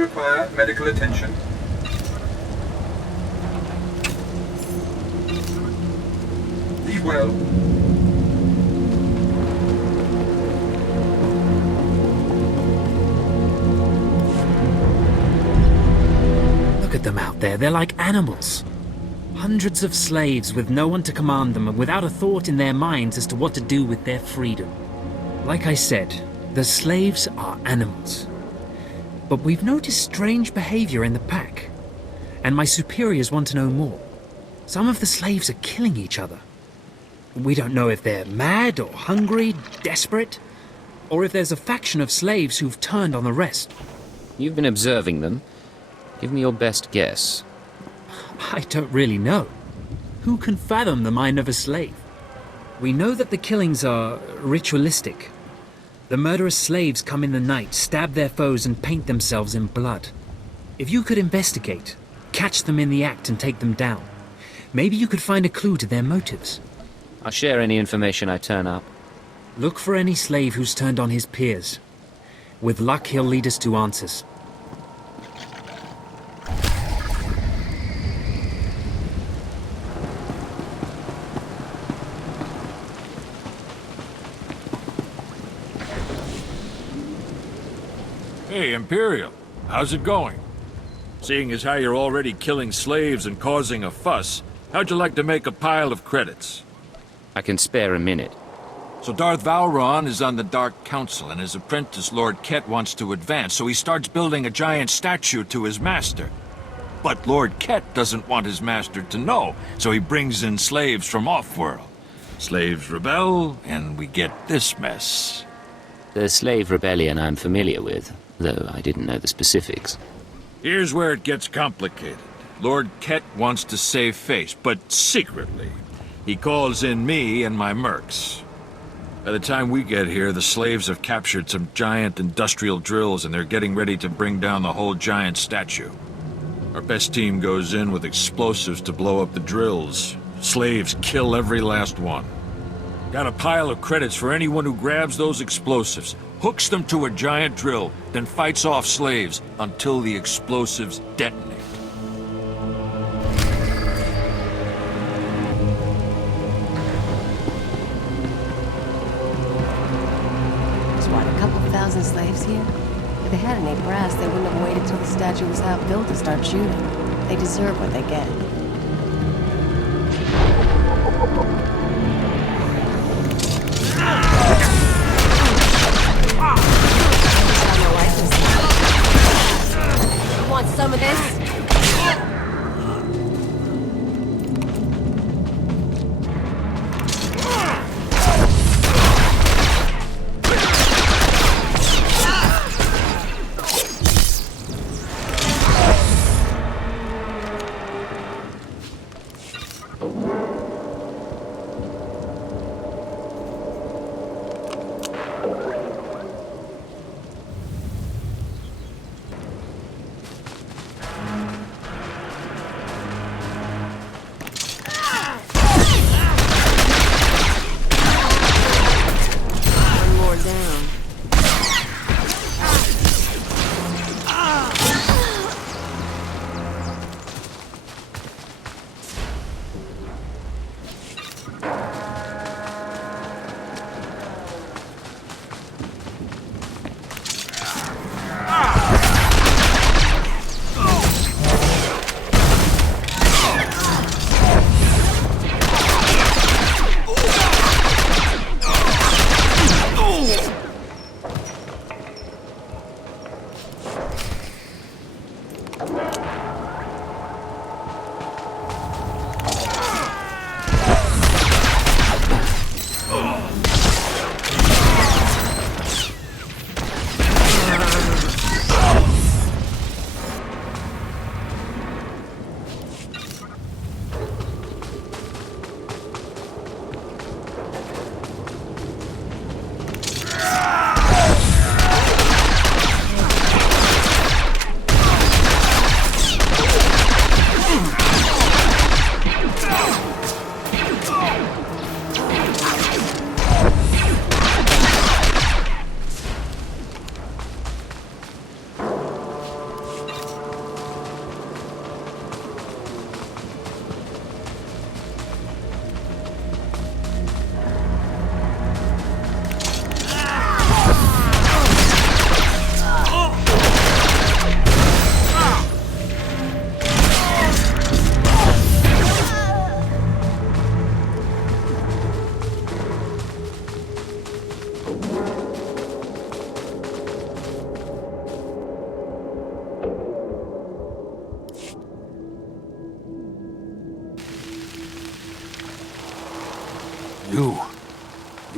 require medical attention. Be well. Look at them out there, they're like animals. Hundreds of slaves with no one to command them and without a thought in their minds as to what to do with their freedom. Like I said, the slaves are animals. But we've noticed strange behavior in the pack, and my superiors want to know more. Some of the slaves are killing each other. We don't know if they're mad or hungry, desperate, or if there's a faction of slaves who've turned on the rest. You've been observing them. Give me your best guess. I don't really know. Who can fathom the mind of a slave? We know that the killings are ritualistic. The murderous slaves come in the night, stab their foes and paint themselves in blood. If you could investigate, catch them in the act and take them down, maybe you could find a clue to their motives. I'll share any information I turn up. Look for any slave who's turned on his peers. With luck, he'll lead us to answers. Hey, Imperial. How's it going? Seeing as how you're already killing slaves and causing a fuss, how'd you like to make a pile of credits? I can spare a minute. So Darth Valron is on the Dark Council, and his apprentice Lord Ket wants to advance, so he starts building a giant statue to his master. But Lord Ket doesn't want his master to know, so he brings in slaves from off-world. Slaves rebel, and we get this mess. The slave rebellion I'm familiar with, though I didn't know the specifics. Here's where it gets complicated. Lord Ket wants to save face, but secretly. He calls in me and my mercs. By the time we get here, the slaves have captured some giant industrial drills and they're getting ready to bring down the whole giant statue. Our best team goes in with explosives to blow up the drills. Slaves kill every last one. Got a pile of credits for anyone who grabs those explosives, hooks them to a giant drill, then fights off slaves until the explosives detonate. Thousand slaves here? If they had any brass, they wouldn't have waited till the statue was half built to start shooting. They deserve what they get. You want some of this?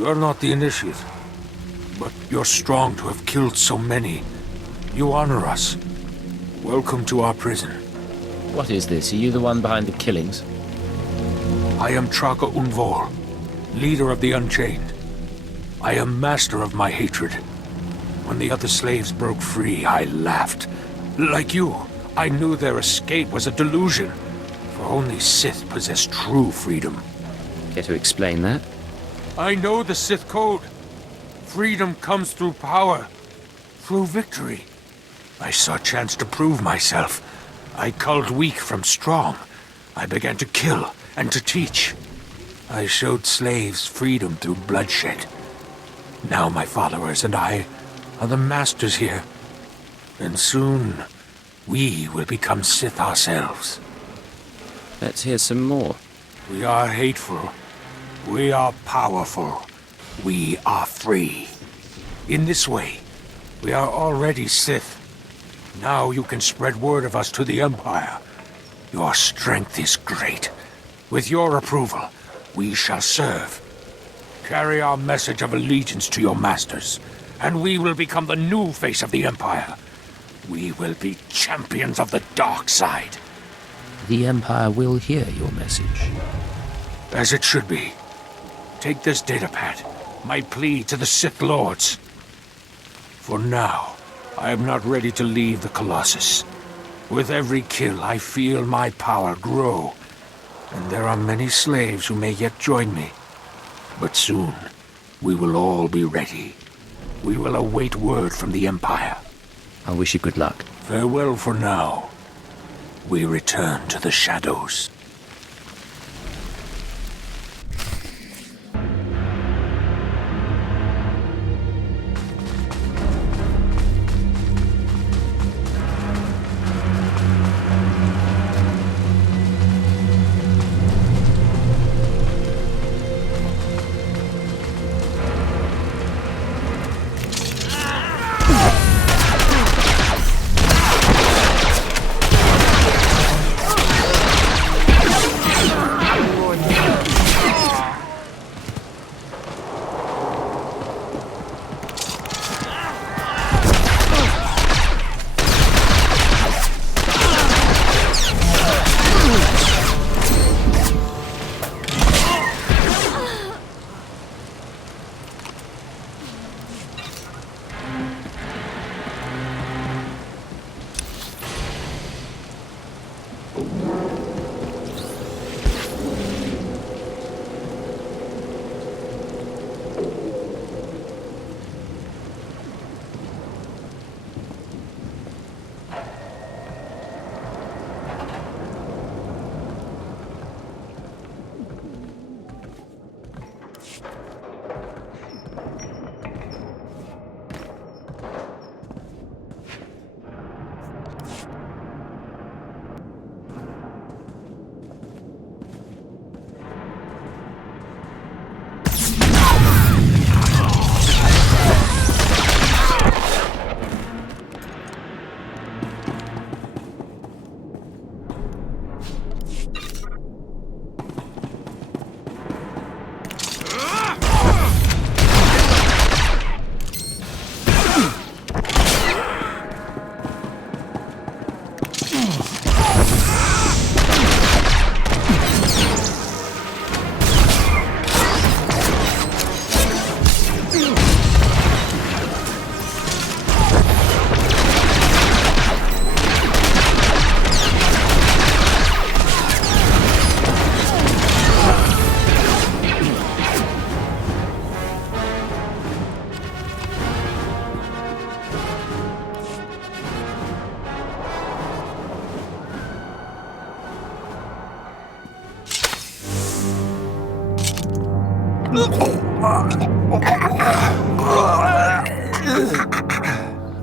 You're not the initiate, but you're strong to have killed so many. You honor us. Welcome to our prison. What is this? Are you the one behind the killings? I am Traga Unvor, leader of the Unchained. I am master of my hatred. When the other slaves broke free, I laughed. Like you, I knew their escape was a delusion, for only Sith possess true freedom. Care to explain that? I know the Sith code. Freedom comes through power, through victory. I saw a chance to prove myself. I culled weak from strong. I began to kill and to teach. I showed slaves freedom through bloodshed. Now my followers and I are the masters here. And soon, we will become Sith ourselves. Let's hear some more. We are hateful. We are powerful. We are free. In this way, we are already Sith. Now you can spread word of us to the Empire. Your strength is great. With your approval, we shall serve. Carry our message of allegiance to your masters, and we will become the new face of the Empire. We will be champions of the dark side. The Empire will hear your message. As it should be. Take this datapad, my plea to the Sith Lords. For now, I am not ready to leave the Colossus. With every kill, I feel my power grow. And there are many slaves who may yet join me. But soon, we will all be ready. We will await word from the Empire. I wish you good luck. Farewell for now. We return to the shadows.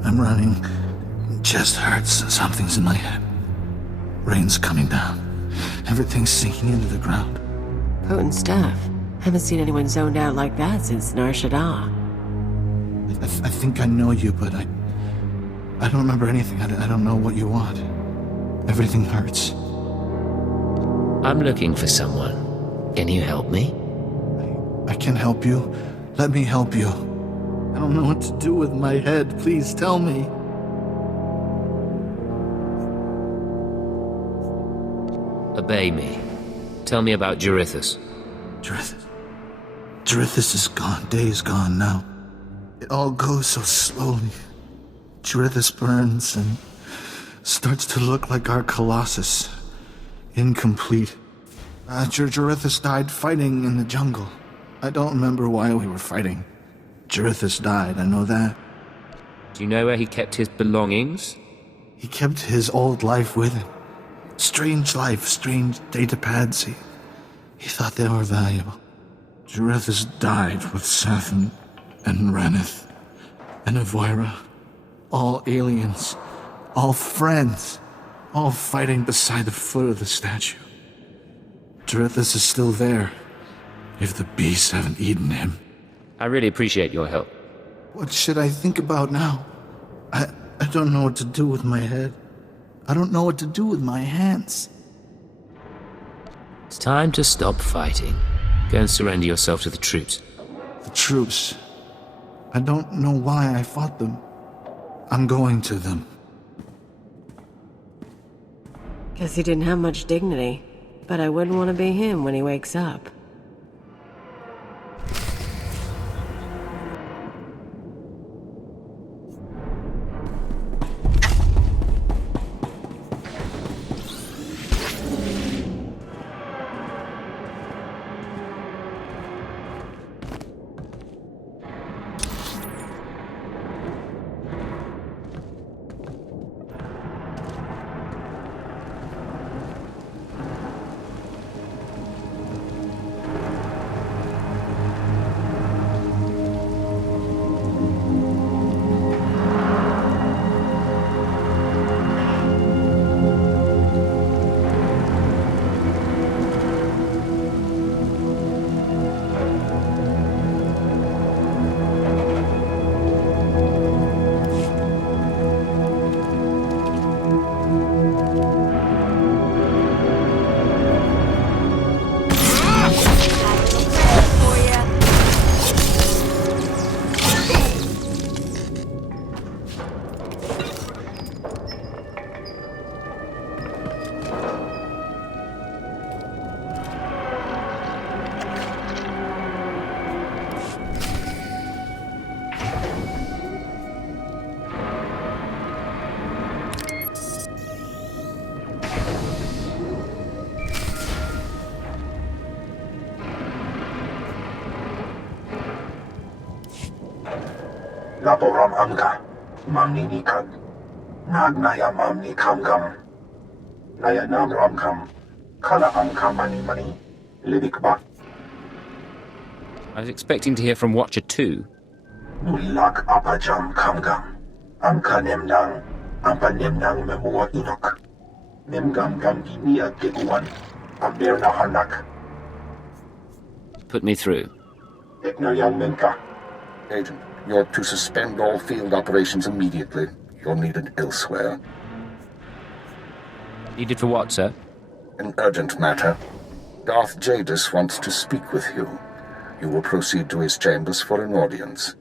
I'm running. Chest hurts. Something's in my head. Rain's coming down. Everything's sinking into the ground. Potent stuff. Haven't seen anyone zoned out like that since Nar Shaddaa. I think I know you, but I don't remember anything. I don't know what you want. Everything hurts. I'm looking for someone. Can you help me? I can help you. Let me help you. I don't know what to do with my head. Please tell me. Obey me. Tell me about Jarithus. Jarithus is gone. Days gone now. It all goes so slowly. Jarithus burns and starts to look like our Colossus. Incomplete. Jarithus died fighting in the jungle. I don't remember why we were fighting. Jarithus died, I know that. Do you know where he kept his belongings? He kept his old life with him. Strange life, strange datapads. He thought they were valuable. Jarithus died with Safin and Ranith and Avoira. All aliens. All friends. All fighting beside the foot of the statue. Jarithus is still there. If the beasts haven't eaten him. I really appreciate your help. What should I think about now? I don't know what to do with my head. I don't know what to do with my hands. It's time to stop fighting. Go and surrender yourself to the troops. The troops. I don't know why I fought them. I'm going to them. Guess he didn't have much dignity. But I wouldn't want to be him when he wakes up. Laboram amka, mamni nikad, nagnaya mamni kamgam, naya nam ramkam, kala amka mani, libikba, I was expecting to hear from Watcher 2. nulilak apajam kamgam, amka nemnang, ampa nemnang memua inok, nemgam gam ginia geguan, amberna hanak, Put me through. eknayan menka. Agent, you're to suspend all field operations immediately. You're needed elsewhere. Needed for what, sir? An urgent matter. Darth Jadus wants to speak with you. You will proceed to his chambers for an audience.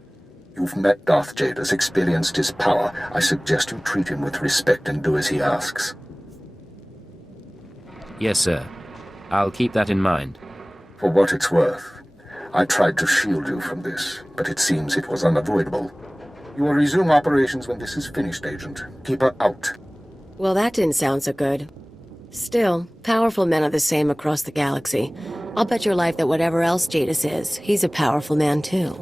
You've met Darth Jadus, experienced his power. I suggest you treat him with respect and do as he asks. Yes, sir. I'll keep that in mind. For what it's worth, I tried to shield you from this, but it seems it was unavoidable. You will resume operations when this is finished, Agent. Keep her out. Well, that didn't sound so good. Still, powerful men are the same across the galaxy. I'll bet your life that whatever else Jadus is, he's a powerful man too.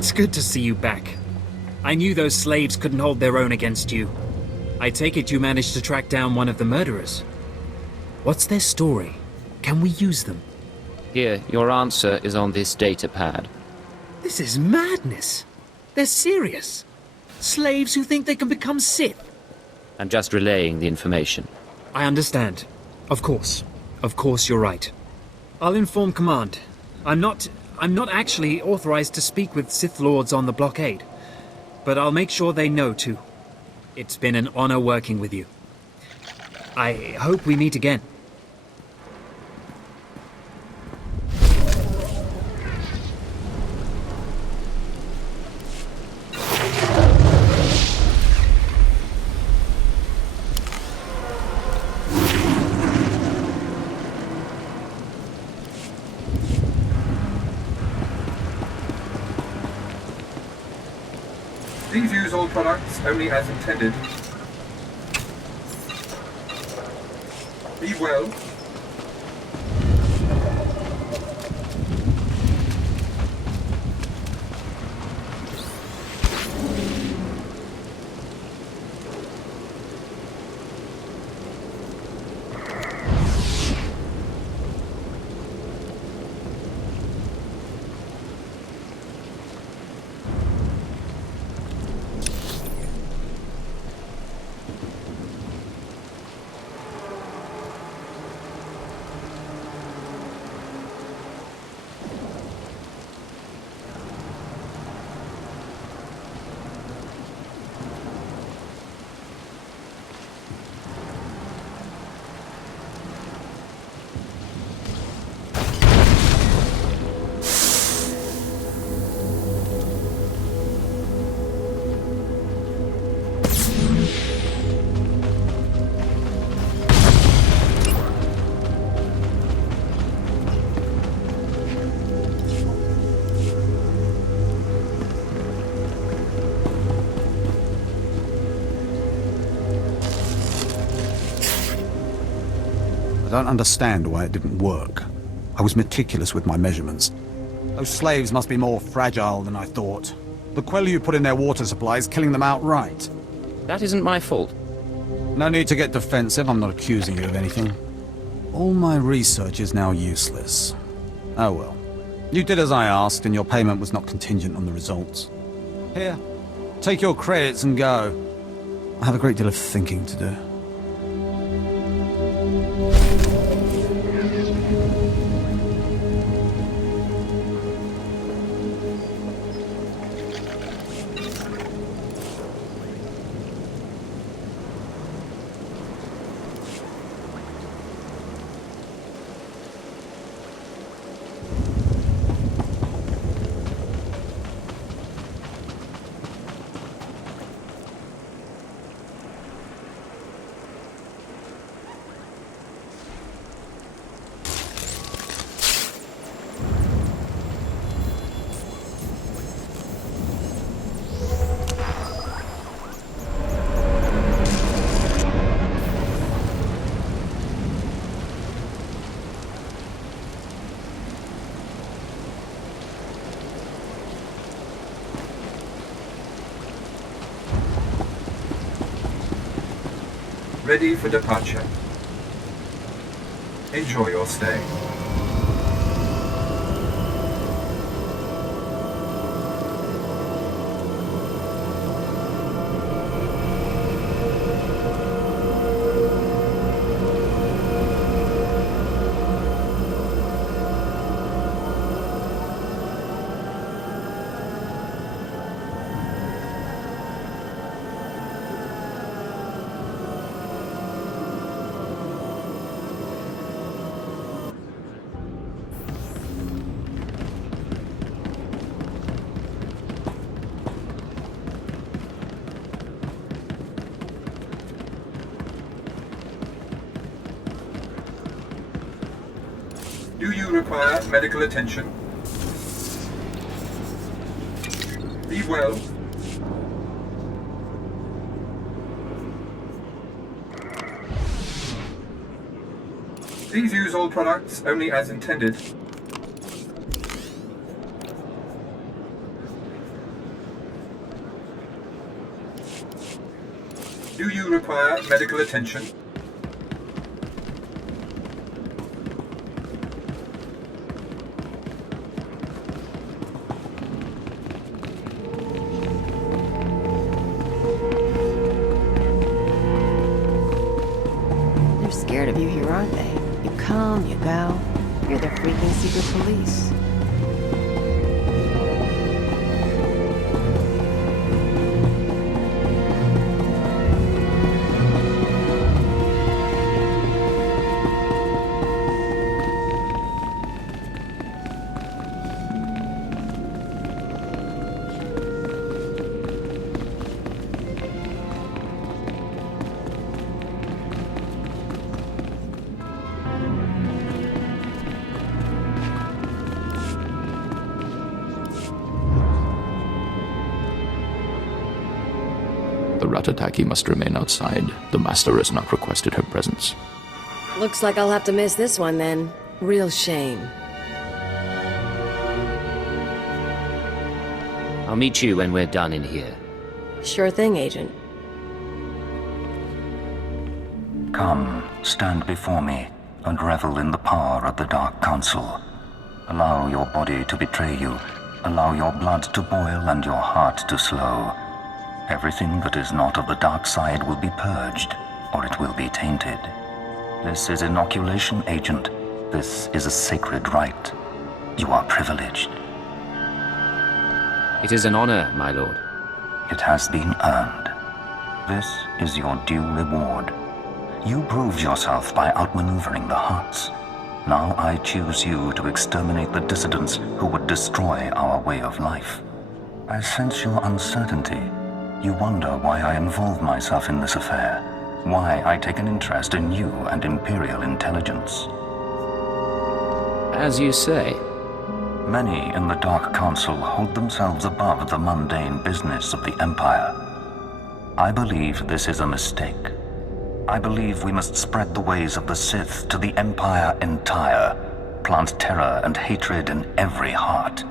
It's good to see you back. I knew those slaves couldn't hold their own against you. I take it you managed to track down one of the murderers. What's their story? Can we use them? Here, your answer is on this data pad. This is madness. They're serious. Slaves who think they can become Sith. I'm just relaying the information. I understand. Of course. Of course you're right. I'll inform Command. I'm not actually authorized to speak with Sith Lords on the blockade. But I'll make sure they know too. It's been an honor working with you. I hope we meet again. Please use all products only as intended. Be well. I don't understand why it didn't work. I was meticulous with my measurements. Those slaves must be more fragile than I thought. The Quellu put in their water supplies, killing them outright. That isn't my fault. No need to get defensive, I'm not accusing you of anything. All my research is now useless. Oh well. You did as I asked, and your payment was not contingent on the results. Here, take your credits and go. I have a great deal of thinking to do. Ready for departure. Enjoy your stay. Do you require medical attention? Be well. Please use all products only as intended. Do you require medical attention? They're scared of you here, aren't they? You come, you go. You're their freaking secret police. The Ratataki must remain outside. The Master has not requested her presence. Looks like I'll have to miss this one then. Real shame. I'll meet you when we're done in here. Sure thing, Agent. Come, stand before me, and revel in the power of the Dark Council. Allow your body to betray you. Allow your blood to boil and your heart to slow. Everything that is not of the dark side will be purged, or it will be tainted. This is inoculation, Agent. This is a sacred rite. You are privileged. It is an honor, my lord. It has been earned. This is your due reward. You proved yourself by outmaneuvering the Hearts. Now I choose you to exterminate the dissidents who would destroy our way of life. I sense your uncertainty. You wonder why I involve myself in this affair, why I take an interest in you and Imperial intelligence. As you say. Many in the Dark Council hold themselves above the mundane business of the Empire. I believe this is a mistake. I believe we must spread the ways of the Sith to the Empire entire, plant terror and hatred in every heart.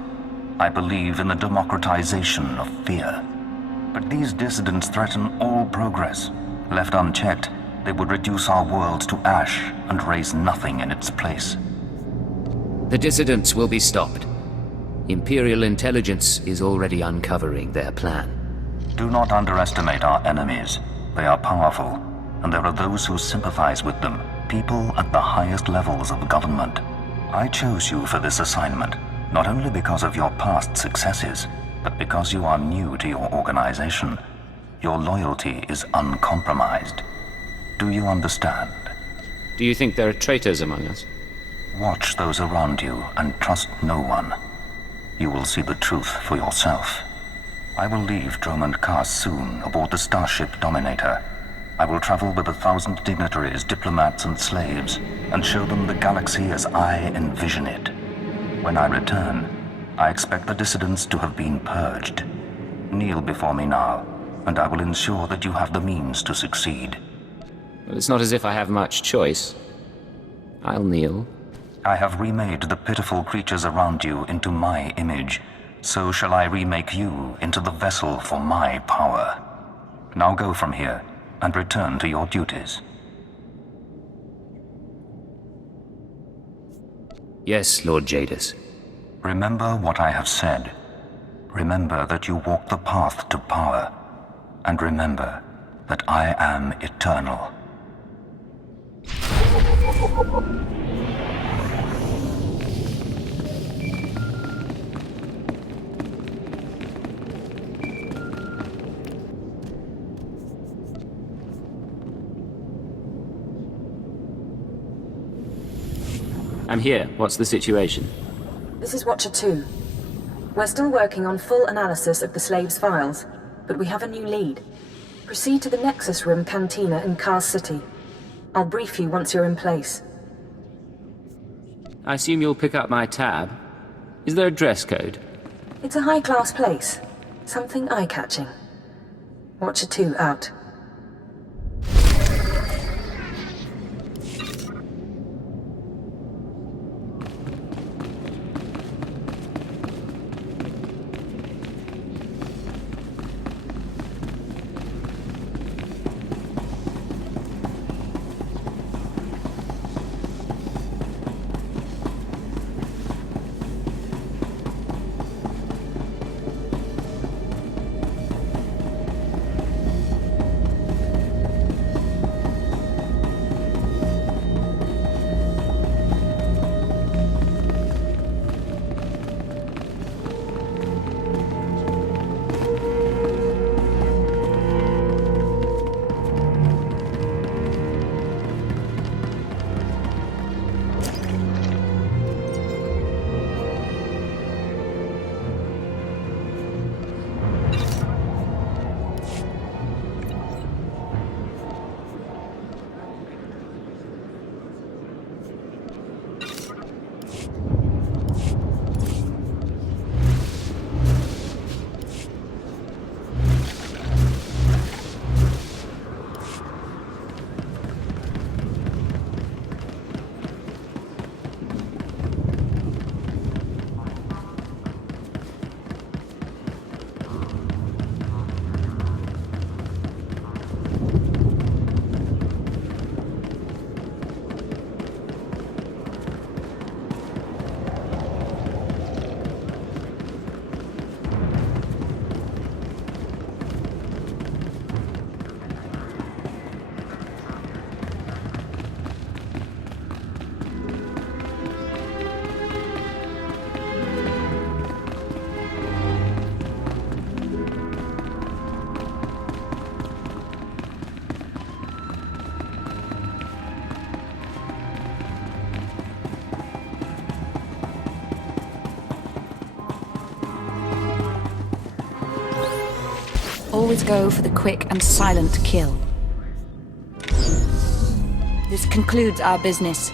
I believe in the democratization of fear. But these dissidents threaten all progress. Left unchecked, they would reduce our world to ash and raise nothing in its place. The dissidents will be stopped. Imperial intelligence is already uncovering their plan. Do not underestimate our enemies. They are powerful, and there are those who sympathize with them, people at the highest levels of government. I chose you for this assignment, not only because of your past successes, but because you are new to your organization. Your loyalty is uncompromised. Do you understand? Do you think there are traitors among us? Watch those around you and trust no one. You will see the truth for yourself. I will leave Dromund Kaas soon aboard the starship Dominator. I will travel with 1,000 dignitaries, diplomats, and slaves, and show them the galaxy as I envision it. When I return, I expect the dissidents to have been purged. Kneel before me now, and I will ensure that you have the means to succeed. Well, it's not as if I have much choice. I'll kneel. I have remade the pitiful creatures around you into my image. So shall I remake you into the vessel for my power. Now go from here, and return to your duties. Yes, Lord Jadus. Remember what I have said. Remember that you walk the path to power. And remember that I am eternal. I'm here. What's the situation? This is Watcher 2. We're still working on full analysis of the slaves' files, but we have a new lead. Proceed to the Nexus Room Cantina in Kaas City. I'll brief you once you're in place. I assume you'll pick up my tab. Is there a dress code? It's a high-class place. Something eye-catching. Watcher 2 out. always go for the quick and silent kill. This concludes our business.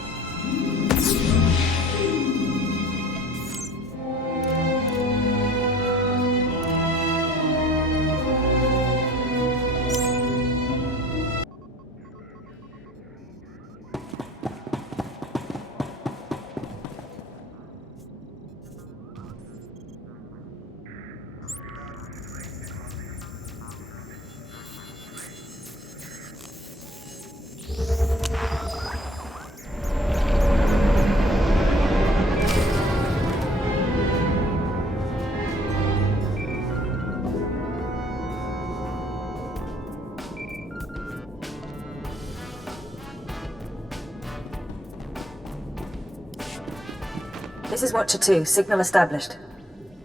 This is Watcher 2, signal established.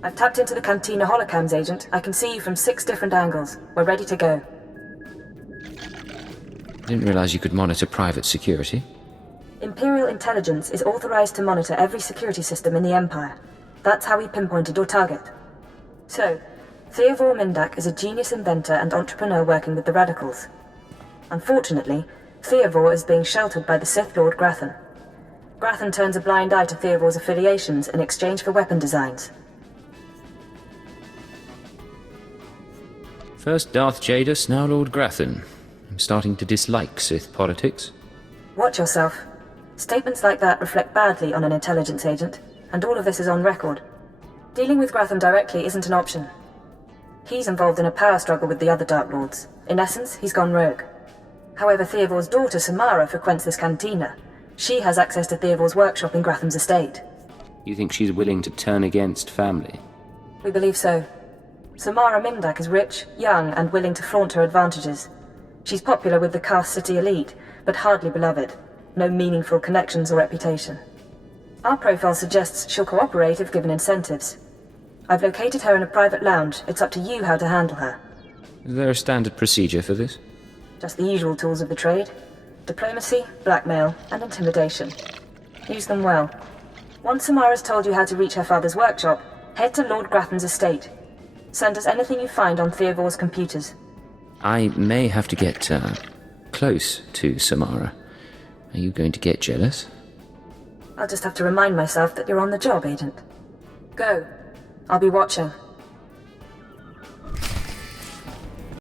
I've tapped into the Cantina holocams, Agent. I can see you from 6 different angles. We're ready to go. I didn't realize you could monitor private security. Imperial intelligence is authorized to monitor every security system in the Empire. That's how we pinpointed your target. So, Theodore Mindak is a genius inventor and entrepreneur working with the Radicals. Unfortunately, Theodore is being sheltered by the Sith Lord Grathan. Grathan turns a blind eye to Theodore's affiliations in exchange for weapon designs. First Darth Jadus, now Lord Grathan. I'm starting to dislike Sith politics. Watch yourself. Statements like that reflect badly on an intelligence agent, and all of this is on record. Dealing with Grathan directly isn't an option. He's involved in a power struggle with the other Dark Lords. In essence, he's gone rogue. However, Theodore's daughter Samara frequents this cantina. She has access to Theodore's workshop in Gratham's estate. You think she's willing to turn against family? We believe so. Samara Mindak is rich, young, and willing to flaunt her advantages. She's popular with the Kaas City elite, but hardly beloved. No meaningful connections or reputation. Our profile suggests she'll cooperate if given incentives. I've located her in a private lounge. It's up to you how to handle her. Is there a standard procedure for this? Just the usual tools of the trade. Diplomacy, blackmail, and intimidation. Use them well. Once Samara's told you how to reach her father's workshop, head to Lord Grathan's estate. Send us anything you find on Theodore's computers. I may have to get, close to Samara. Are you going to get jealous? I'll just have to remind myself that you're on the job, Agent. Go. I'll be Watcher.